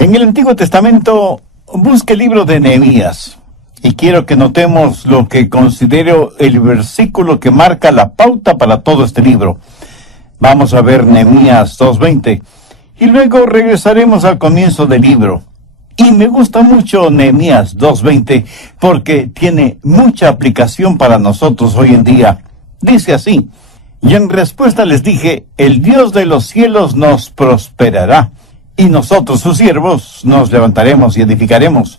En el Antiguo Testamento, busque el libro de Nehemías. Y quiero que notemos lo que considero el versículo que marca la pauta para todo este libro. Vamos a ver Nehemías 2:20. Y luego regresaremos al comienzo del libro. Y me gusta mucho Nehemías 2:20 porque tiene mucha aplicación para nosotros hoy en día. Dice así: y en respuesta les dije, el Dios de los cielos nos prosperará, y nosotros, sus siervos, nos levantaremos y edificaremos.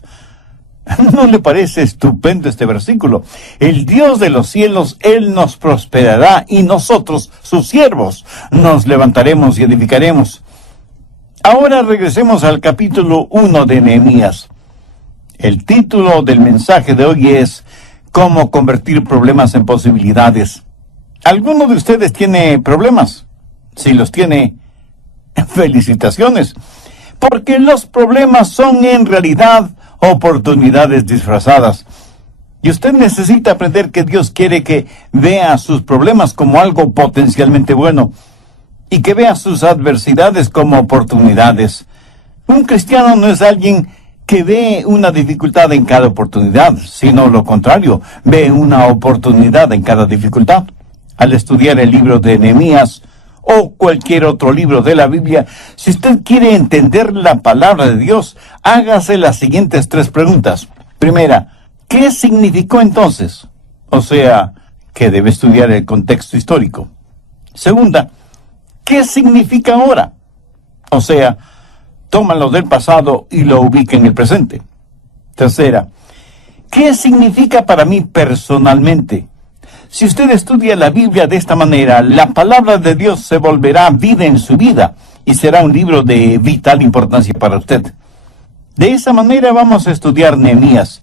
¿No le parece estupendo este versículo? El Dios de los cielos, Él nos prosperará, y nosotros, sus siervos, nos levantaremos y edificaremos. Ahora regresemos al capítulo 1 de Nehemías. El título del mensaje de hoy es ¿Cómo convertir problemas en posibilidades? ¿Alguno de ustedes tiene problemas? Si los tiene, felicitaciones, porque los problemas son en realidad oportunidades disfrazadas. Y usted necesita aprender que Dios quiere que vea sus problemas como algo potencialmente bueno y que vea sus adversidades como oportunidades. Un cristiano no es alguien que ve una dificultad en cada oportunidad, sino lo contrario, ve una oportunidad en cada dificultad. Al estudiar el libro de Nehemías o cualquier otro libro de la Biblia, si usted quiere entender la palabra de Dios, hágase las siguientes 3 preguntas. Primera, ¿qué significó entonces? O sea, que debe estudiar el contexto histórico. Segunda, ¿qué significa ahora? O sea, tómalo del pasado y lo ubica en el presente. Tercera, ¿qué significa para mí personalmente? Si usted estudia la Biblia de esta manera, la palabra de Dios se volverá vida en su vida y será un libro de vital importancia para usted. De esa manera vamos a estudiar Nehemías,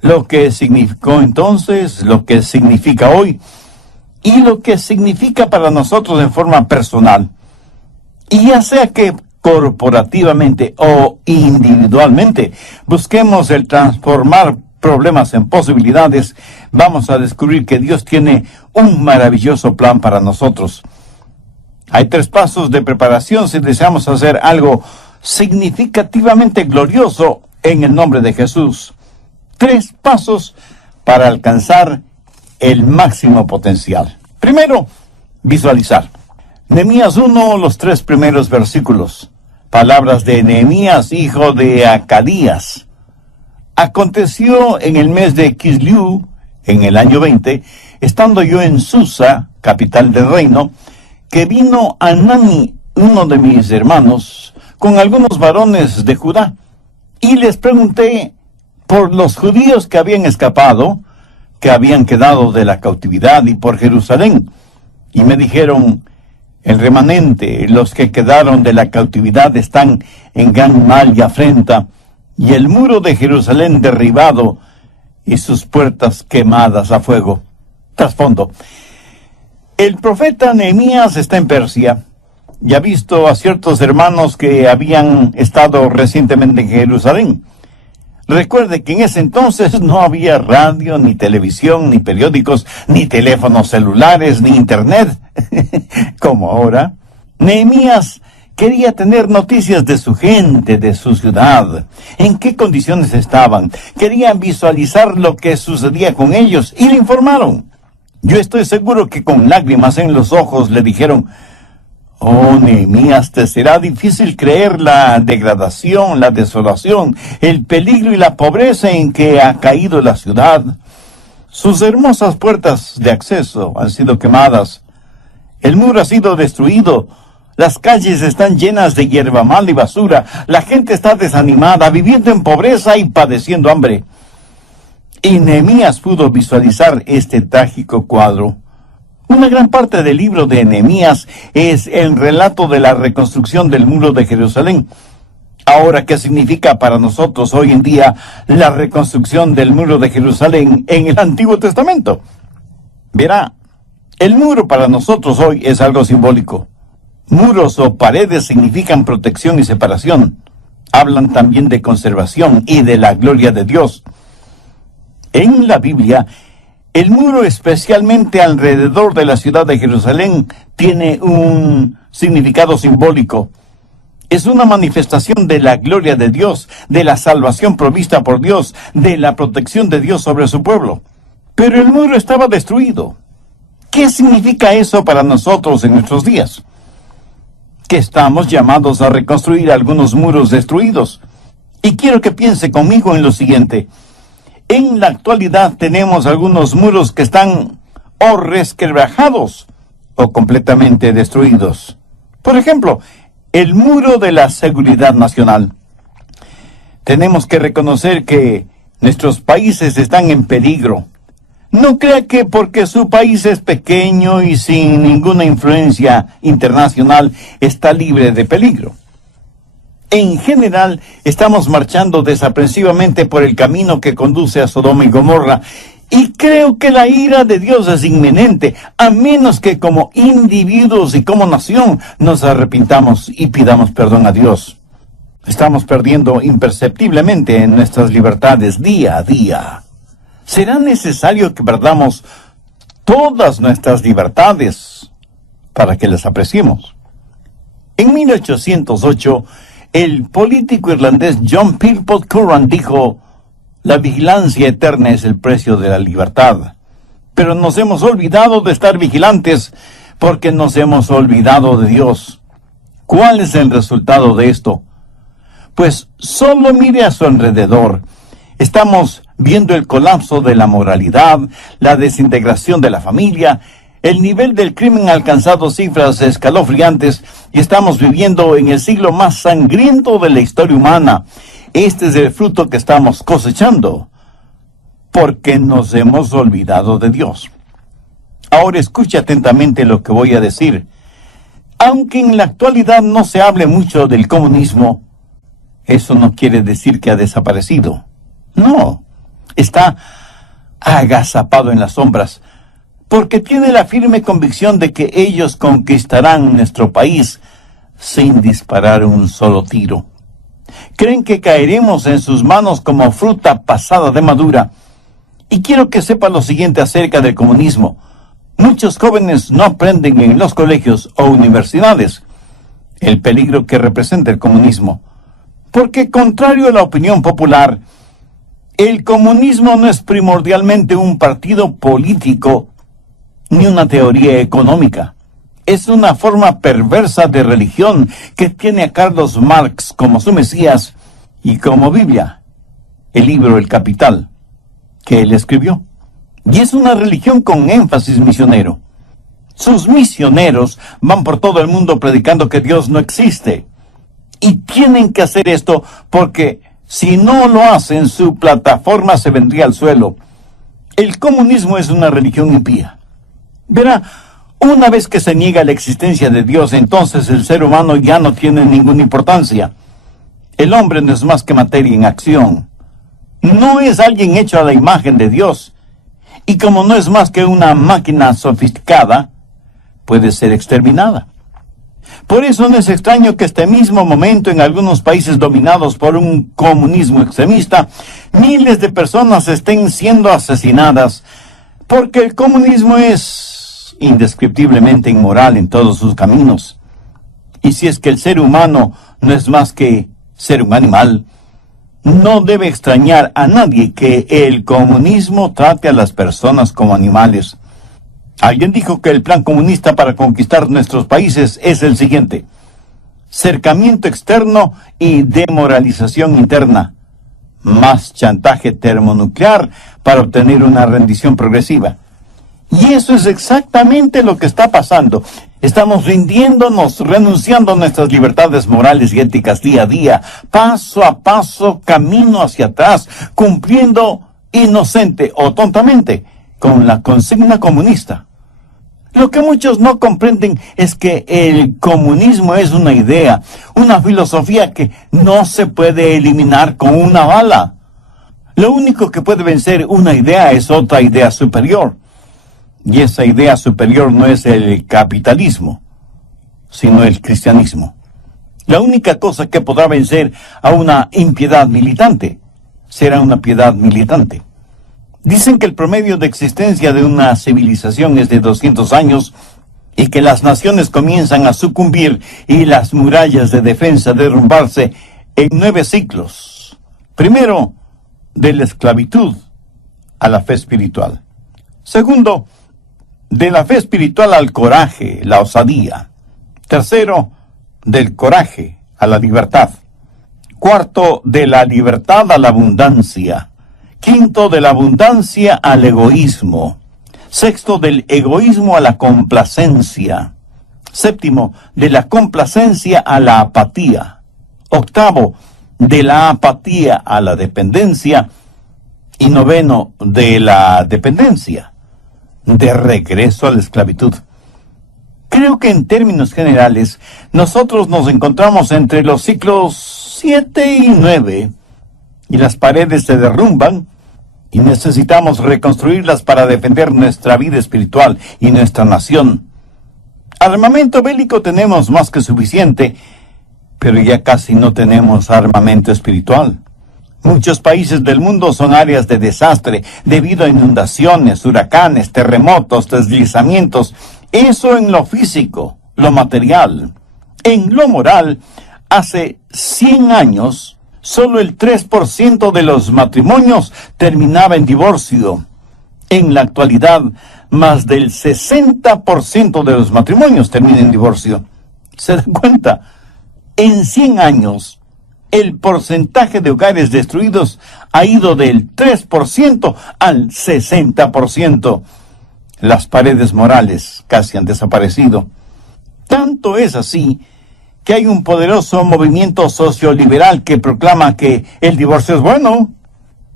lo que significó entonces, lo que significa hoy y lo que significa para nosotros en forma personal. Y ya sea que corporativamente o individualmente busquemos el transformar problemas en posibilidades, vamos a descubrir que Dios tiene un maravilloso plan para nosotros. Hay 3 pasos de preparación si deseamos hacer algo significativamente glorioso en el nombre de Jesús. 3 pasos para alcanzar el máximo potencial. Primero, visualizar. Nehemías 1, los 3 primeros versículos. Palabras de Nehemías, hijo de Acalías. Aconteció en el mes de Kislev, en el año 20, estando yo en Susa, capital del reino, que vino Anani, uno de mis hermanos, con algunos varones de Judá, y les pregunté por los judíos que habían escapado, que habían quedado de la cautividad, y por Jerusalén. Y me dijeron, el remanente, los que quedaron de la cautividad están en gran mal y afrenta, y el muro de Jerusalén derribado, y sus puertas quemadas a fuego. Trasfondo. El profeta Nehemías está en Persia, y ha visto a ciertos hermanos que habían estado recientemente en Jerusalén. Recuerde que en ese entonces no había radio, ni televisión, ni periódicos, ni teléfonos celulares, ni internet, como ahora. Nehemías quería tener noticias de su gente, de su ciudad, en qué condiciones estaban. Querían visualizar lo que sucedía con ellos y le informaron. Yo estoy seguro que con lágrimas en los ojos le dijeron, oh, Nehemías, te será difícil creer la degradación, la desolación, el peligro y la pobreza en que ha caído la ciudad. Sus hermosas puertas de acceso han sido quemadas. El muro ha sido destruido. Las calles están llenas de hierba mala y basura. La gente está desanimada, viviendo en pobreza y padeciendo hambre. Y Nehemías pudo visualizar este trágico cuadro. Una gran parte del libro de Nehemías es el relato de la reconstrucción del muro de Jerusalén. Ahora, ¿qué significa para nosotros hoy en día la reconstrucción del muro de Jerusalén en el Antiguo Testamento? Verá, el muro para nosotros hoy es algo simbólico. Muros o paredes significan protección y separación. Hablan también de conservación y de la gloria de Dios. En la Biblia, el muro, especialmente alrededor de la ciudad de Jerusalén, tiene un significado simbólico. Es una manifestación de la gloria de Dios, de la salvación provista por Dios, de la protección de Dios sobre su pueblo. Pero el muro estaba destruido. ¿Qué significa eso para nosotros en nuestros días? Que estamos llamados a reconstruir algunos muros destruidos. Y quiero que piense conmigo en lo siguiente. En la actualidad tenemos algunos muros que están o resquebrajados o completamente destruidos. Por ejemplo, el muro de la seguridad nacional. Tenemos que reconocer que nuestros países están en peligro. No crea que porque su país es pequeño y sin ninguna influencia internacional está libre de peligro. En general, estamos marchando desaprensivamente por el camino que conduce a Sodoma y Gomorra, y creo que la ira de Dios es inminente, a menos que como individuos y como nación nos arrepintamos y pidamos perdón a Dios. Estamos perdiendo imperceptiblemente en nuestras libertades día a día. ¿Será necesario que perdamos todas nuestras libertades para que las apreciemos? En 1808, el político irlandés John Philpot Curran dijo: la vigilancia eterna es el precio de la libertad. Pero nos hemos olvidado de estar vigilantes porque nos hemos olvidado de Dios. ¿Cuál es el resultado de esto? Pues solo mire a su alrededor. Estamos viendo el colapso de la moralidad, la desintegración de la familia, el nivel del crimen ha alcanzado cifras escalofriantes y estamos viviendo en el siglo más sangriento de la historia humana. Este es el fruto que estamos cosechando, porque nos hemos olvidado de Dios. Ahora escuche atentamente lo que voy a decir. Aunque en la actualidad no se hable mucho del comunismo, eso no quiere decir que ha desaparecido. No, está agazapado en las sombras, porque tiene la firme convicción de que ellos conquistarán nuestro país sin disparar un solo tiro. Creen que caeremos en sus manos como fruta pasada de madura. Y quiero que sepa lo siguiente acerca del comunismo. Muchos jóvenes no aprenden en los colegios o universidades el peligro que representa el comunismo, porque contrario a la opinión popular, el comunismo no es primordialmente un partido político ni una teoría económica. Es una forma perversa de religión que tiene a Carlos Marx como su Mesías y como Biblia, el libro El Capital, que él escribió. Y es una religión con énfasis misionero. Sus misioneros van por todo el mundo predicando que Dios no existe. Y tienen que hacer esto porque si no lo hacen, su plataforma se vendría al suelo. El comunismo es una religión impía. Verá, una vez que se niega la existencia de Dios, entonces el ser humano ya no tiene ninguna importancia. El hombre no es más que materia en acción. No es alguien hecho a la imagen de Dios. Y como no es más que una máquina sofisticada, puede ser exterminada. Por eso no es extraño que este mismo momento en algunos países dominados por un comunismo extremista, miles de personas estén siendo asesinadas, porque el comunismo es indescriptiblemente inmoral en todos sus caminos. Y si es que el ser humano no es más que ser un animal, no debe extrañar a nadie que el comunismo trate a las personas como animales. Alguien dijo que el plan comunista para conquistar nuestros países es el siguiente: cercamiento externo y demoralización interna, más chantaje termonuclear para obtener una rendición progresiva. Y eso es exactamente lo que está pasando. Estamos rindiéndonos, renunciando a nuestras libertades morales y éticas día a día, paso a paso, camino hacia atrás, cumpliendo inocente o tontamente con la consigna comunista. Lo que muchos no comprenden es que el comunismo es una idea, una filosofía que no se puede eliminar con una bala. Lo único que puede vencer una idea es otra idea superior. Y esa idea superior no es el capitalismo, sino el cristianismo. La única cosa que podrá vencer a una impiedad militante será una piedad militante. Dicen que el promedio de existencia de una civilización es de 200 años y que las naciones comienzan a sucumbir y las murallas de defensa derrumbarse en 9 ciclos. Primero, de la esclavitud a la fe espiritual. Segundo, de la fe espiritual al coraje, la osadía. Tercero, del coraje a la libertad. Cuarto, de la libertad a la abundancia. Quinto, de la abundancia al egoísmo. Sexto, del egoísmo a la complacencia. Séptimo, de la complacencia a la apatía. Octavo, de la apatía a la dependencia. Y noveno, de la dependencia, de regreso a la esclavitud. Creo que en términos generales, nosotros nos encontramos entre los ciclos 7 y 9, y las paredes se derrumban, y necesitamos reconstruirlas para defender nuestra vida espiritual y nuestra nación. Armamento bélico tenemos más que suficiente, pero ya casi no tenemos armamento espiritual. Muchos países del mundo son áreas de desastre debido a inundaciones, huracanes, terremotos, deslizamientos. Eso en lo físico, lo material. En lo moral, hace 100 años, solo el 3% de los matrimonios terminaba en divorcio. En la actualidad, más del 60% de los matrimonios terminan en divorcio. ¿Se dan cuenta? En 100 años, el porcentaje de hogares destruidos ha ido del 3% al 60%. Las paredes morales casi han desaparecido. Tanto es así que hay un poderoso movimiento socioliberal que proclama que el divorcio es bueno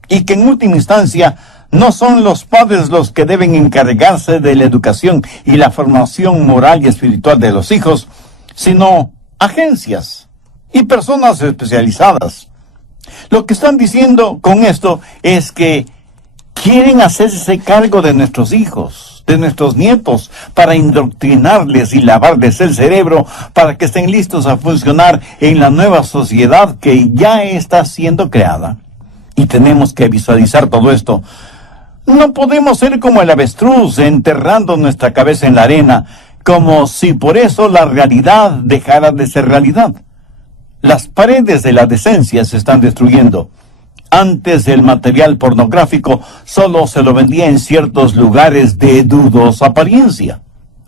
y que en última instancia no son los padres los que deben encargarse de la educación y la formación moral y espiritual de los hijos, sino agencias y personas especializadas. Lo que están diciendo con esto es que quieren hacerse cargo de nuestros hijos, de nuestros nietos, para indoctrinarles y lavarles el cerebro para que estén listos a funcionar en la nueva sociedad que ya está siendo creada. Y tenemos que visualizar todo esto. No podemos ser como el avestruz enterrando nuestra cabeza en la arena, como si por eso la realidad dejara de ser realidad. Las paredes de la decencia se están destruyendo. Antes el material pornográfico solo se lo vendía en ciertos lugares de dudosa apariencia.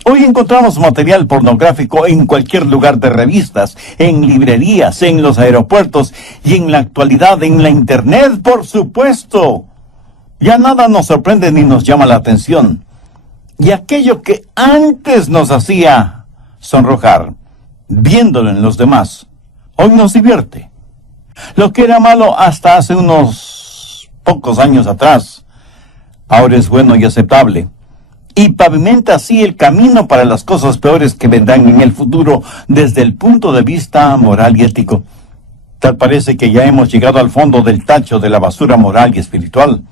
Hoy encontramos material pornográfico en cualquier lugar de revistas, en librerías, en los aeropuertos y en la actualidad en la internet, por supuesto. Ya nada nos sorprende ni nos llama la atención. Y aquello que antes nos hacía sonrojar, viéndolo en los demás, hoy nos divierte. Lo que era malo hasta hace unos pocos años atrás, ahora es bueno y aceptable. Y pavimenta así el camino para las cosas peores que vendrán en el futuro desde el punto de vista moral y ético. Tal parece que ya hemos llegado al fondo del tacho de la basura moral y espiritual.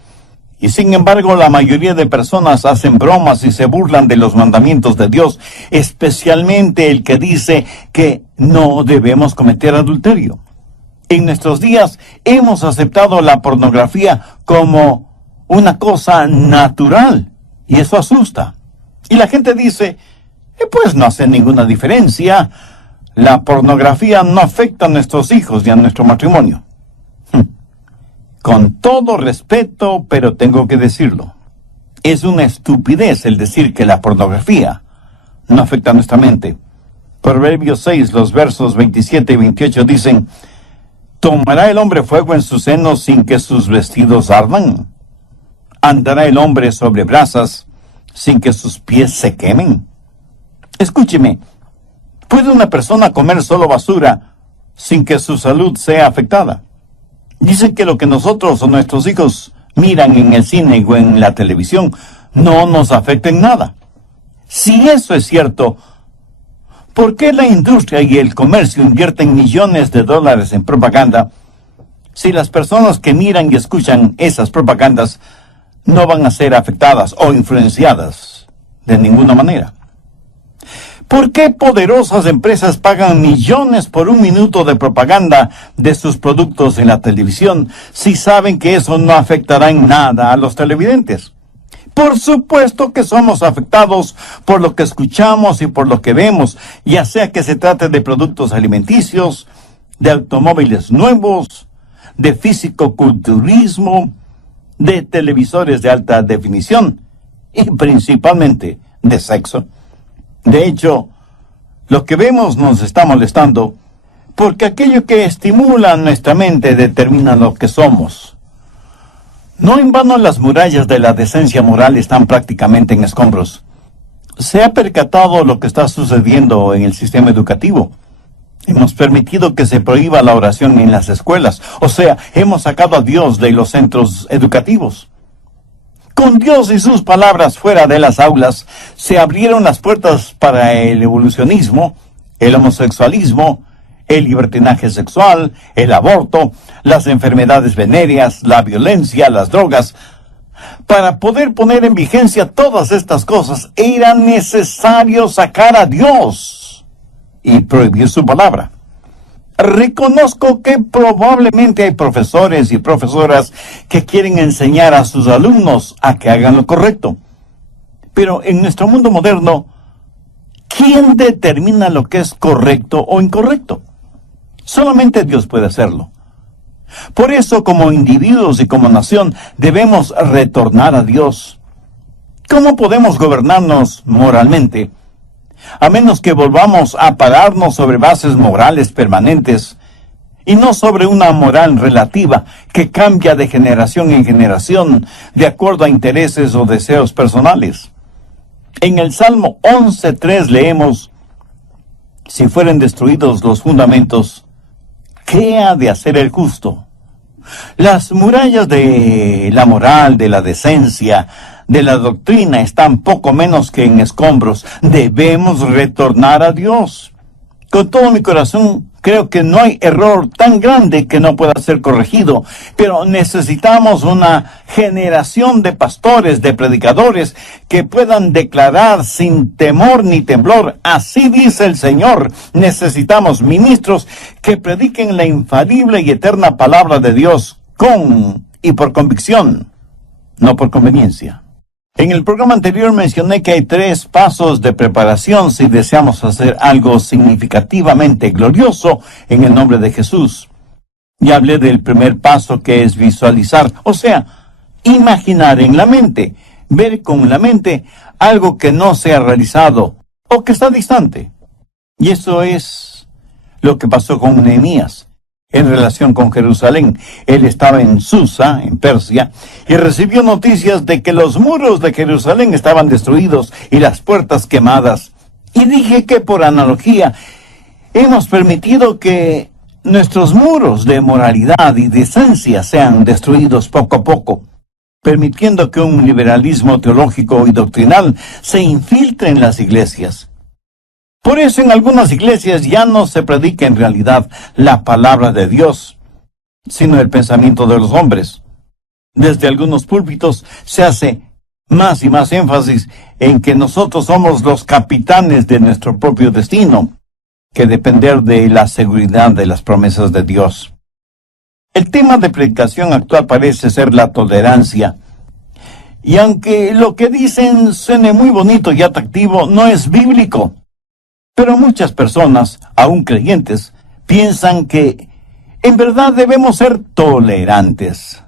Y sin embargo, la mayoría de personas hacen bromas y se burlan de los mandamientos de Dios, especialmente el que dice que no debemos cometer adulterio. En nuestros días hemos aceptado la pornografía como una cosa natural, y eso asusta. Y la gente dice, pues no hace ninguna diferencia, la pornografía no afecta a nuestros hijos ni a nuestro matrimonio. Con todo respeto, pero tengo que decirlo. Es una estupidez el decir que la pornografía no afecta a nuestra mente. Proverbios 6, los versos 27 y 28 dicen, ¿tomará el hombre fuego en sus senos sin que sus vestidos ardan? ¿Andará el hombre sobre brasas sin que sus pies se quemen? Escúcheme, ¿puede una persona comer solo basura sin que su salud sea afectada? Dicen que lo que nosotros o nuestros hijos miran en el cine o en la televisión no nos afecta en nada. Si eso es cierto, ¿por qué la industria y el comercio invierten millones de dólares en propaganda si las personas que miran y escuchan esas propagandas no van a ser afectadas o influenciadas de ninguna manera? ¿Por qué poderosas empresas pagan millones por un minuto de propaganda de sus productos en la televisión si saben que eso no afectará en nada a los televidentes? Por supuesto que somos afectados por lo que escuchamos y por lo que vemos, ya sea que se trate de productos alimenticios, de automóviles nuevos, de fisicoculturismo, de televisores de alta definición y principalmente de sexo. De hecho, lo que vemos nos está molestando porque aquello que estimula nuestra mente determina lo que somos. No en vano las murallas de la decencia moral están prácticamente en escombros. ¿Se ha percatado lo que está sucediendo en el sistema educativo? Hemos permitido que se prohíba la oración en las escuelas, o sea, hemos sacado a Dios de los centros educativos. Con Dios y sus palabras fuera de las aulas, se abrieron las puertas para el evolucionismo, el homosexualismo, el libertinaje sexual, el aborto, las enfermedades venéreas, la violencia, las drogas. Para poder poner en vigencia todas estas cosas, era necesario sacar a Dios y prohibir su palabra. Reconozco que probablemente hay profesores y profesoras que quieren enseñar a sus alumnos a que hagan lo correcto. Pero en nuestro mundo moderno, ¿quién determina lo que es correcto o incorrecto? Solamente Dios puede hacerlo. Por eso, como individuos y como nación, debemos retornar a Dios. ¿Cómo podemos gobernarnos moralmente? A menos que volvamos a pararnos sobre bases morales permanentes y no sobre una moral relativa que cambia de generación en generación de acuerdo a intereses o deseos personales. En el Salmo 11:3 leemos: si fueren destruidos los fundamentos, ¿qué ha de hacer el justo? Las murallas de la moral, de la decencia, de la doctrina están poco menos que en escombros. Debemos retornar a Dios. Con todo mi corazón, creo que no hay error tan grande que no pueda ser corregido, pero necesitamos una generación de pastores, de predicadores, que puedan declarar sin temor ni temblor: así dice el Señor. Necesitamos ministros que prediquen la infalible y eterna palabra de Dios con y por convicción, no por conveniencia. En el programa anterior mencioné que hay 3 pasos de preparación si deseamos hacer algo significativamente glorioso en el nombre de Jesús. Y hablé del primer paso, que es visualizar, o sea, imaginar en la mente, ver con la mente algo que no se ha realizado o que está distante. Y eso es lo que pasó con Nehemías. En relación con Jerusalén, él estaba en Susa, en Persia, y recibió noticias de que los muros de Jerusalén estaban destruidos y las puertas quemadas. Y dije que por analogía, hemos permitido que nuestros muros de moralidad y decencia sean destruidos poco a poco, permitiendo que un liberalismo teológico y doctrinal se infiltre en las iglesias. Por eso en algunas iglesias ya no se predica en realidad la palabra de Dios, sino el pensamiento de los hombres. Desde algunos púlpitos se hace más y más énfasis en que nosotros somos los capitanes de nuestro propio destino, que depender de la seguridad de las promesas de Dios. El tema de predicación actual parece ser la tolerancia. Y aunque lo que dicen suene muy bonito y atractivo, no es bíblico. Pero muchas personas, aún creyentes, piensan que en verdad debemos ser tolerantes.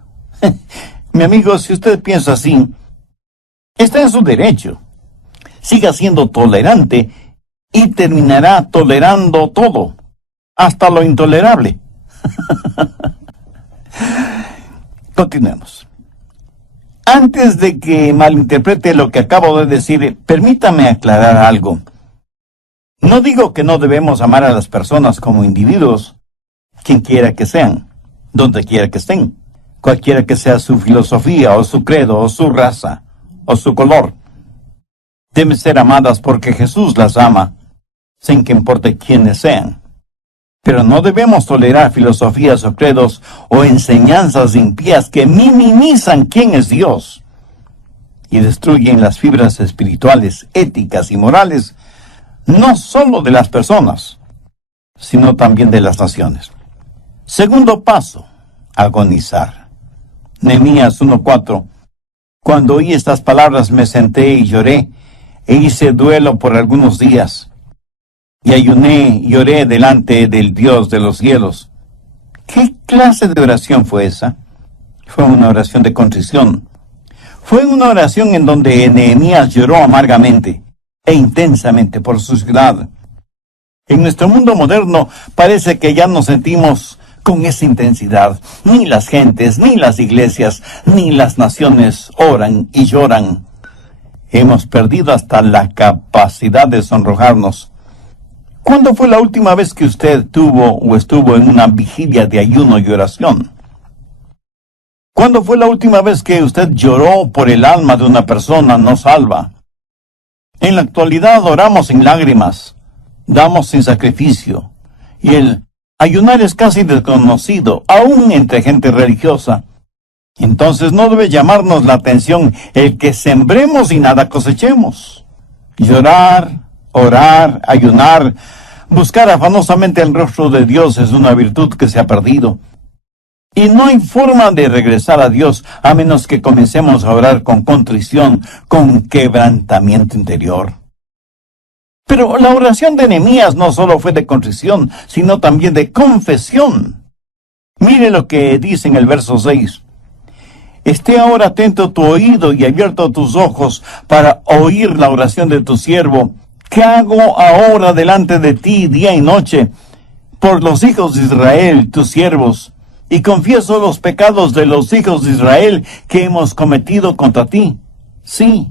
Mi amigo, si usted piensa así, está en su derecho. Siga siendo tolerante y terminará tolerando todo, hasta lo intolerable. Continuemos. Antes de que malinterprete lo que acabo de decir, permítame aclarar algo. No digo que no debemos amar a las personas como individuos, quien quiera que sean, donde quiera que estén, cualquiera que sea su filosofía o su credo o su raza o su color. Deben ser amadas porque Jesús las ama, sin que importe quiénes sean. Pero no debemos tolerar filosofías o credos o enseñanzas impías que minimizan quién es Dios y destruyen las fibras espirituales, éticas y morales, no solo de las personas, sino también de las naciones. Segundo paso, agonizar. Nehemías 1:4. Cuando oí estas palabras me senté y lloré, e hice duelo por algunos días, y ayuné y oré delante del Dios de los cielos. ¿Qué clase de oración fue esa? Fue una oración de contrición. Fue una oración en donde Nehemías lloró amargamente e intensamente por su ciudad. En nuestro mundo moderno parece que ya nos sentimos con esa intensidad. Ni las gentes, ni las iglesias, ni las naciones oran y lloran. Hemos perdido hasta la capacidad de sonrojarnos. ¿Cuándo fue la última vez que usted tuvo o estuvo en una vigilia de ayuno y oración? ¿Cuándo fue la última vez que usted lloró por el alma de una persona no salva? En la actualidad oramos sin lágrimas, damos sin sacrificio, y el ayunar es casi desconocido, aún entre gente religiosa. Entonces no debe llamarnos la atención el que sembremos y nada cosechemos. Llorar, orar, ayunar, buscar afanosamente el rostro de Dios es una virtud que se ha perdido. Y no hay forma de regresar a Dios a menos que comencemos a orar con contrición, con quebrantamiento interior. Pero la oración de Nehemías no solo fue de contrición, sino también de confesión. Mire lo que dice en el verso 6. Esté ahora atento tu oído y abierto tus ojos para oír la oración de tu siervo, que hago ahora delante de ti día y noche, por los hijos de Israel, tus siervos, y confieso los pecados de los hijos de Israel que hemos cometido contra ti. Sí,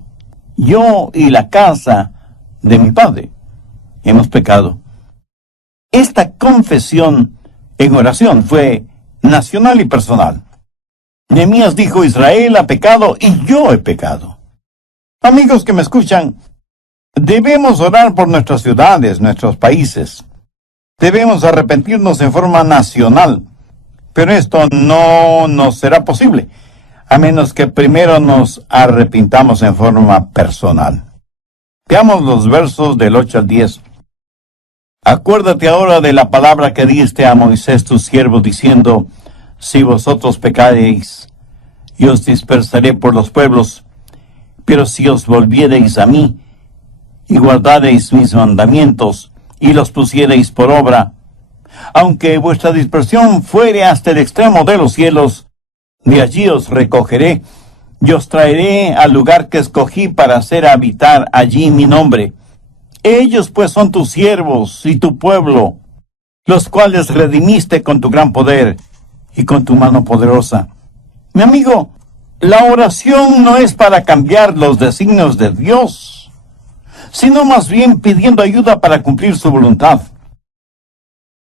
yo y la casa de mi padre hemos pecado. Esta confesión en oración fue nacional y personal. Nehemías dijo: Israel ha pecado y yo he pecado. Amigos que me escuchan, debemos orar por nuestras ciudades, nuestros países. Debemos arrepentirnos en forma nacional. Pero esto no nos será posible, a menos que primero nos arrepintamos en forma personal. Veamos los versos del 8 al 10. Acuérdate ahora de la palabra que diste a Moisés tu siervo, diciendo: si vosotros pecareis, yo os dispersaré por los pueblos, pero si os volviereis a mí, y guardareis mis mandamientos, y los pusiereis por obra, aunque vuestra dispersión fuere hasta el extremo de los cielos, de allí os recogeré, y os traeré al lugar que escogí para hacer habitar allí mi nombre. Ellos pues son tus siervos y tu pueblo, los cuales redimiste con tu gran poder y con tu mano poderosa. Mi amigo, la oración no es para cambiar los designios de Dios, sino más bien pidiendo ayuda para cumplir su voluntad.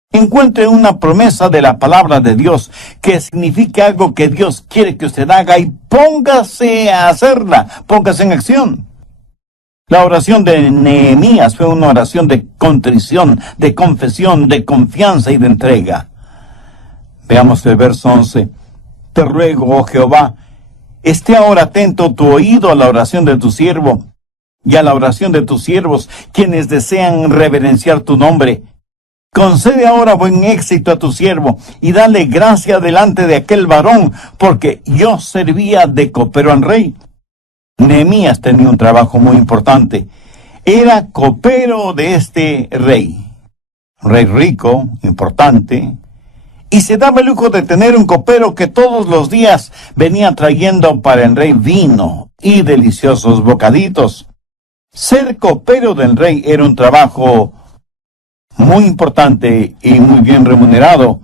Encuentre una promesa de la palabra de Dios que signifique algo que Dios quiere que usted haga y póngase a hacerla, póngase en acción. La oración de Nehemías fue una oración de contrición, de confesión, de confianza y de entrega. Veamos el verso 11. Te ruego, oh Jehová, esté ahora atento tu oído a la oración de tu siervo y a la oración de tus siervos, quienes desean reverenciar tu nombre. Concede ahora buen éxito a tu siervo, y dale gracia delante de aquel varón, porque yo servía de copero al rey. Nehemías tenía un trabajo muy importante. Era copero de este rey. Rey rico, importante, y se daba el lujo de tener un copero que todos los días venía trayendo para el rey vino y deliciosos bocaditos. Ser copero del rey era un trabajo muy importante y muy bien remunerado,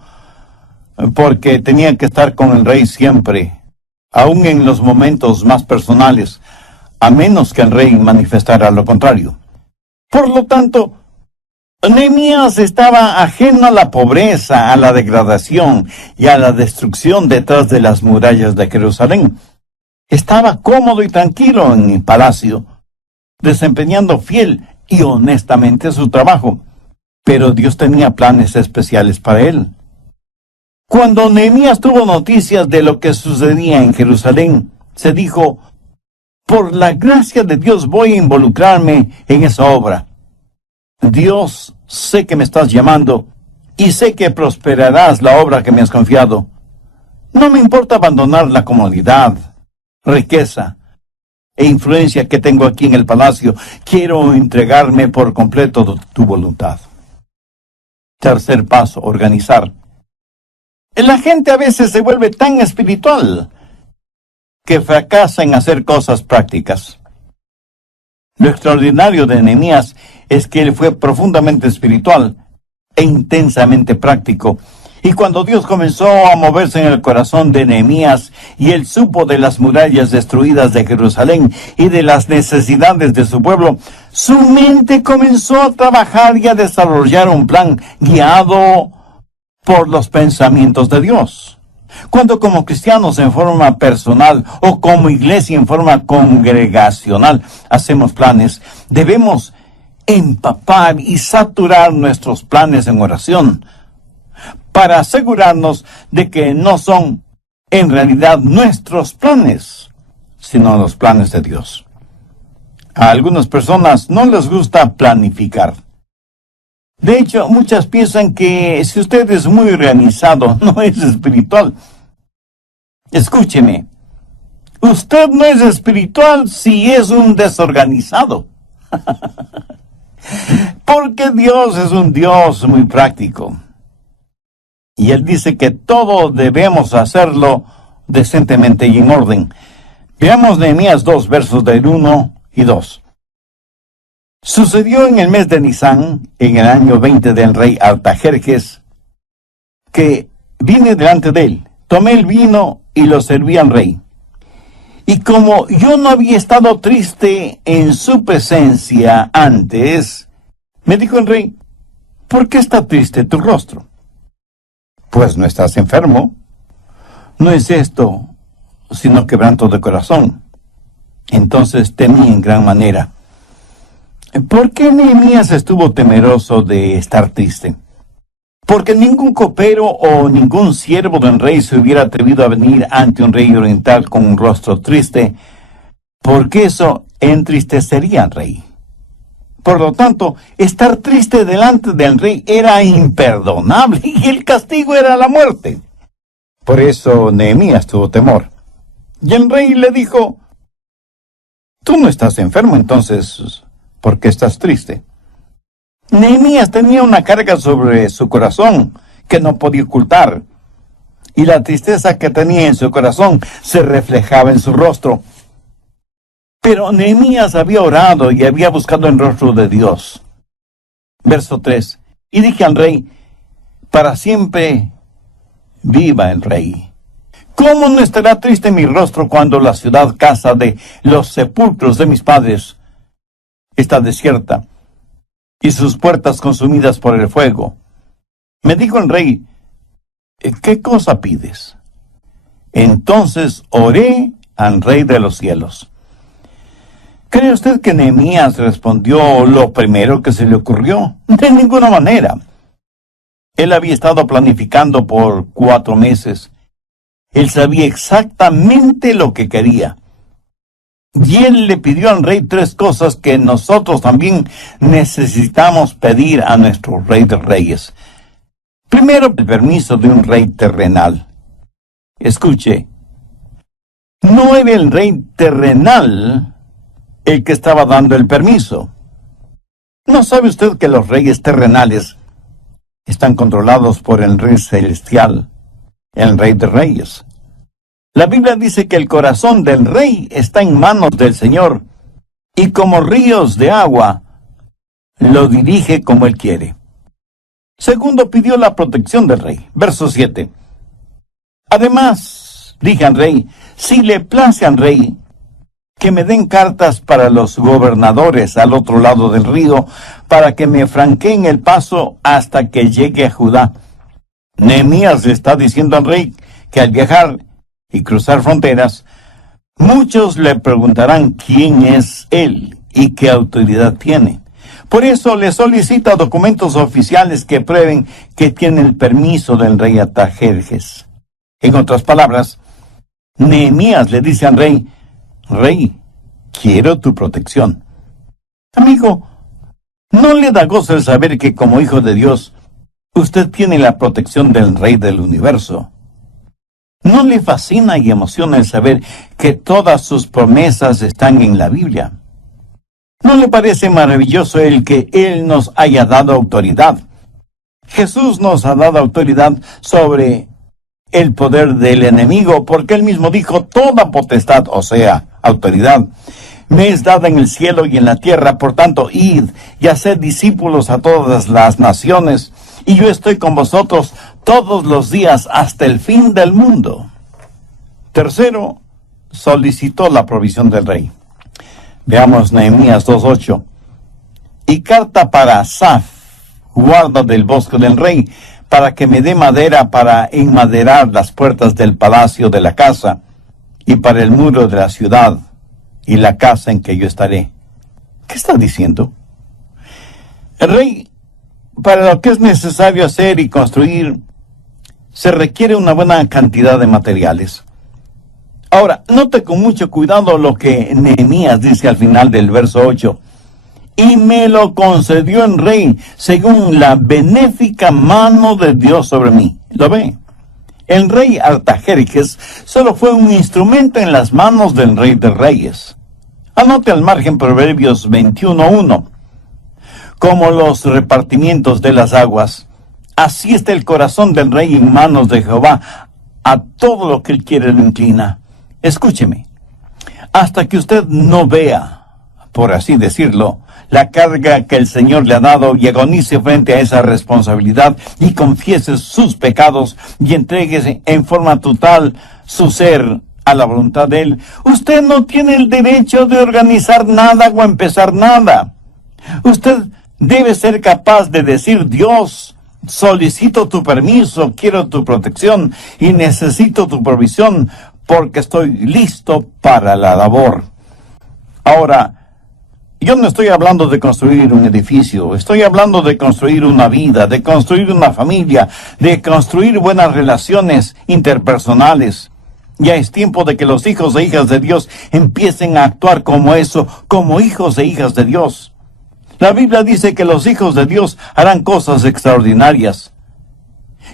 porque tenía que estar con el rey siempre, aun en los momentos más personales, a menos que el rey manifestara lo contrario. Por lo tanto, Nehemías estaba ajeno a la pobreza, a la degradación y a la destrucción detrás de las murallas de Jerusalén. Estaba cómodo y tranquilo en el palacio, desempeñando fiel y honestamente su trabajo. Pero Dios tenía planes especiales para él. Cuando Nehemías tuvo noticias de lo que sucedía en Jerusalén, se dijo: por la gracia de Dios voy a involucrarme en esa obra. Dios, sé que me estás llamando y sé que prosperarás la obra que me has confiado. No me importa abandonar la comodidad, riqueza, e influencia que tengo aquí en el palacio. Quiero entregarme por completo a tu voluntad. Tercer paso, organizar. La gente a veces se vuelve tan espiritual que fracasa en hacer cosas prácticas. Lo extraordinario de Nehemías es que él fue profundamente espiritual e intensamente práctico. Y cuando Dios comenzó a moverse en el corazón de Nehemías y él supo de las murallas destruidas de Jerusalén y de las necesidades de su pueblo, su mente comenzó a trabajar y a desarrollar un plan guiado por los pensamientos de Dios. Cuando como cristianos en forma personal o como iglesia en forma congregacional hacemos planes, debemos empapar y saturar nuestros planes en oración para asegurarnos de que no son en realidad nuestros planes, sino los planes de Dios. A algunas personas no les gusta planificar. De hecho, muchas piensan que si usted es muy organizado, no es espiritual. Escúcheme, usted no es espiritual si es un desorganizado. Porque Dios es un Dios muy práctico. Y Él dice que todo debemos hacerlo decentemente y en orden. Veamos Nehemías 2, versos del 1 y 2. Sucedió en el mes de Nisán, en el año 20 del rey Artajerjes, que vine delante de él, tomé el vino y lo serví al rey. Y como yo no había estado triste en su presencia antes, me dijo el rey, ¿por qué está triste tu rostro? Pues no estás enfermo. No es esto, sino quebranto de corazón. Entonces temí en gran manera. ¿Por qué Nehemías estuvo temeroso de estar triste? Porque ningún copero o ningún siervo del rey se hubiera atrevido a venir ante un rey oriental con un rostro triste, porque eso entristecería al rey. Por lo tanto, estar triste delante del rey era imperdonable y el castigo era la muerte. Por eso Nehemías tuvo temor. Y el rey le dijo, tú no estás enfermo, entonces, ¿por qué estás triste? Nehemías tenía una carga sobre su corazón que no podía ocultar, y la tristeza que tenía en su corazón se reflejaba en su rostro. Pero Nehemías había orado y había buscado el rostro de Dios. Verso 3. Y dije al rey, para siempre viva el rey. ¿Cómo no estará triste mi rostro cuando la ciudad casa de los sepulcros de mis padres está desierta y sus puertas consumidas por el fuego? Me dijo el rey, ¿qué cosa pides? Entonces oré al rey de los cielos. ¿Cree usted que Nehemías respondió lo primero que se le ocurrió? De ninguna manera. Él había estado planificando por 4 meses. Él sabía exactamente lo que quería. Y él le pidió al rey 3 cosas que nosotros también necesitamos pedir a nuestro rey de reyes. Primero, el permiso de un rey terrenal. Escuche, no era el rey terrenal el que estaba dando el permiso. ¿No sabe usted que los reyes terrenales están controlados por el rey celestial, el rey de reyes? La Biblia dice que el corazón del rey está en manos del Señor, y como ríos de agua, lo dirige como él quiere. Segundo, pidió la protección del rey. Verso 7. Además, dije al rey, si le place al rey, que me den cartas para los gobernadores al otro lado del río, para que me franqueen el paso hasta que llegue a Judá. Nehemías le está diciendo al rey que al viajar y cruzar fronteras, muchos le preguntarán quién es él y qué autoridad tiene. Por eso le solicita documentos oficiales que prueben que tiene el permiso del rey Artajerjes. En otras palabras, Nehemías le dice al rey, Rey, quiero tu protección. Amigo, ¿no le da gozo el saber que como hijo de Dios, usted tiene la protección del Rey del universo? ¿No le fascina y emociona el saber que todas sus promesas están en la Biblia? ¿No le parece maravilloso el que Él nos haya dado autoridad? Jesús nos ha dado autoridad sobre el poder del enemigo, porque Él mismo dijo, toda potestad, o sea, autoridad, me es dada en el cielo y en la tierra. Por tanto, id y haced discípulos a todas las naciones, y yo estoy con vosotros todos los días hasta el fin del mundo. Tercero, solicitó la provisión del rey. Veamos Nehemías 2:8. Y carta para Asaf, guarda del bosque del rey, para que me dé madera para enmaderar las puertas del palacio de la casa, y para el muro de la ciudad, y la casa en que yo estaré. ¿Qué está diciendo? El rey, para lo que es necesario hacer y construir, se requiere una buena cantidad de materiales. Ahora, note con mucho cuidado lo que Nehemías dice al final del verso 8. Y me lo concedió el rey según la benéfica mano de Dios sobre mí. ¿Lo ve? El rey Artajerjes solo fue un instrumento en las manos del rey de reyes. Anote al margen Proverbios 21:1. Como los repartimientos de las aguas, así está el corazón del rey en manos de Jehová. A todo lo que él quiere lo inclina. Escúcheme, hasta que usted no vea, por así decirlo, la carga que el Señor le ha dado y agonice frente a esa responsabilidad y confiese sus pecados y entregue en forma total su ser a la voluntad de Él, usted no tiene el derecho de organizar nada o empezar nada. Usted debe ser capaz de decir, Dios, solicito tu permiso, quiero tu protección y necesito tu provisión porque estoy listo para la labor. Ahora, yo no estoy hablando de construir un edificio, estoy hablando de construir una vida, de construir una familia, de construir buenas relaciones interpersonales. Ya es tiempo de que los hijos e hijas de Dios empiecen a actuar como eso, como hijos e hijas de Dios. La Biblia dice que los hijos de Dios harán cosas extraordinarias.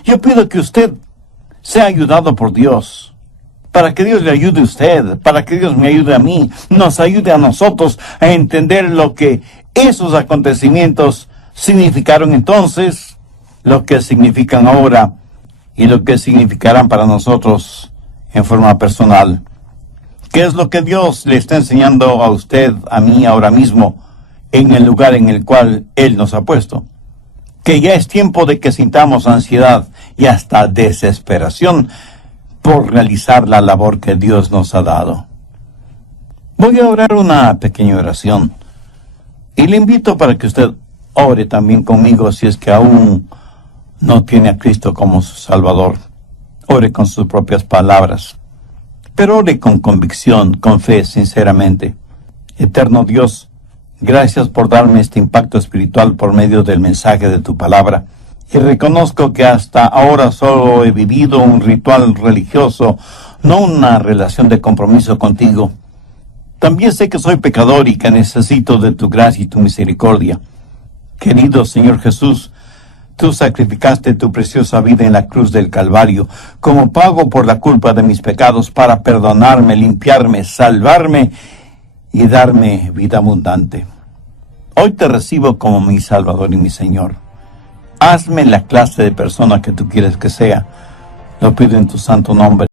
Yo pido que usted sea ayudado por Dios, para que Dios le ayude a usted, para que Dios me ayude a mí, nos ayude a nosotros a entender lo que esos acontecimientos significaron entonces, lo que significan ahora y lo que significarán para nosotros en forma personal. ¿Qué es lo que Dios le está enseñando a usted, a mí, ahora mismo, en el lugar en el cual Él nos ha puesto? Que ya es tiempo de que sintamos ansiedad y hasta desesperación por realizar la labor que Dios nos ha dado. Voy a orar una pequeña oración y le invito para que usted ore también conmigo si es que aún no tiene a Cristo como su Salvador. Ore con sus propias palabras, pero ore con convicción, con fe, sinceramente. Eterno Dios, gracias por darme este impacto espiritual por medio del mensaje de tu palabra. Y reconozco que hasta ahora solo he vivido un ritual religioso, no una relación de compromiso contigo. También sé que soy pecador y que necesito de tu gracia y tu misericordia. Querido Señor Jesús, tú sacrificaste tu preciosa vida en la cruz del Calvario como pago por la culpa de mis pecados para perdonarme, limpiarme, salvarme y darme vida abundante. Hoy te recibo como mi Salvador y mi Señor. Hazme la clase de persona que tú quieres que sea. Lo pido en tu santo nombre.